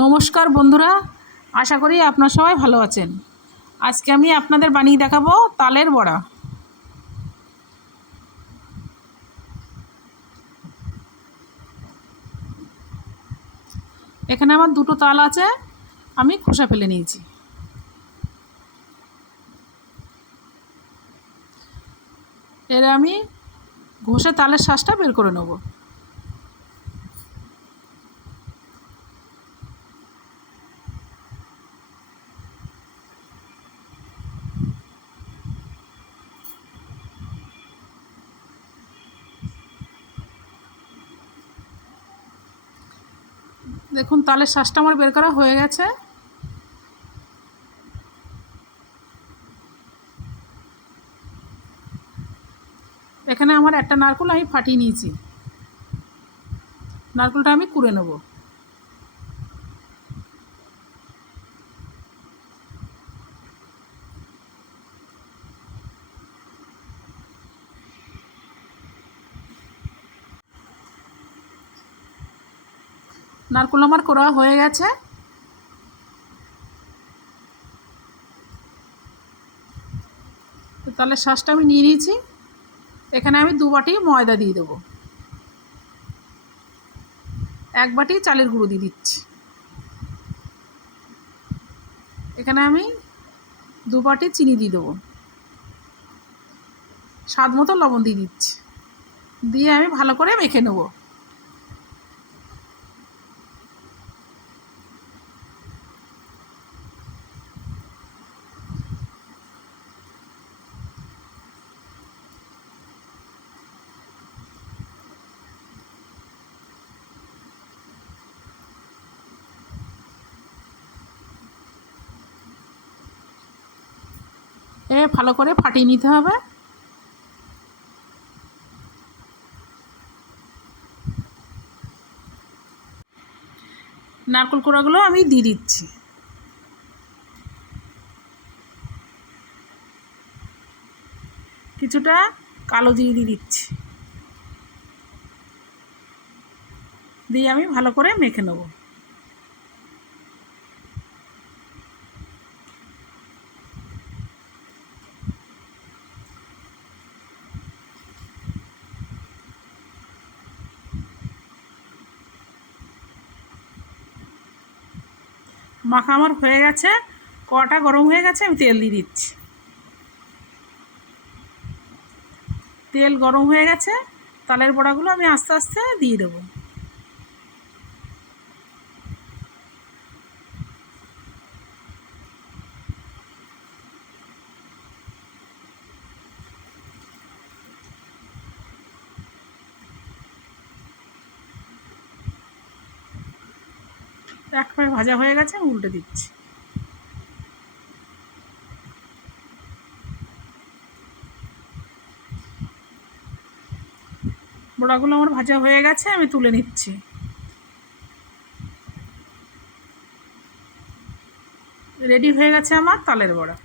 নমস্কার বন্ধুরা, আশা করি আপনারা সবাই ভালো আছেন। আজকে আমি আপনাদের বানিয়ে দেখাবো তালের বড়া। এখানে আমার দুটো তাল আছে, আমি খোসা ফেলে নিয়েছি। এর আমি ঘষে তালের শাঁসটা বের করে নেব। দেখুন, তালের শাঁসটা আমার বের করা হয়ে গেছে। এখানে আমার একটা নারকেল আমি ফাটিয়ে নিয়েছি, নারকেলটা আমি কুড়ে নেব। নারকেল আমার কোড়া হয়ে গেছে। তালের শাঁসটা আমি নিয়ে নিয়েছি। এখানে আমি 2 বাটি ময়দা দিয়ে দেবো, 1 বাটি চালের গুঁড়ো দিয়ে দিচ্ছি। এখানে আমি 2 বাটি চিনি দিয়ে দেবো, স্বাদ মতো লবণ দিয়ে দিচ্ছি। দিয়ে আমি ভালো করে মেখে নেব। ভালো করে ফাটিয়ে নিতে হবে। নারকেল কোড়াগুলো আমি দিয়ে দিচ্ছি। কিছুটা কালো জিরে দিয়ে দিচ্ছি, দিয়ে আমি ভালো করে মেখে নেব। মাখা আমার হয়ে গেছে, কড়াটা গরম হয়ে গেছে, আমি তেল দিয়ে দিচ্ছি। তেল গরম হয়ে গেছে, তালের বড়াগুলো আমি আস্তে আস্তে দিয়ে দেবো। এক পাশ ভাজা হয়ে গেছে, আমি উল্টে দিচ্ছি। বড়াগুলো আমার ভাজা হয়ে গেছে, আমি তুলে নিচ্ছি। রেডি হয়ে গেছে আমার তালের বড়া।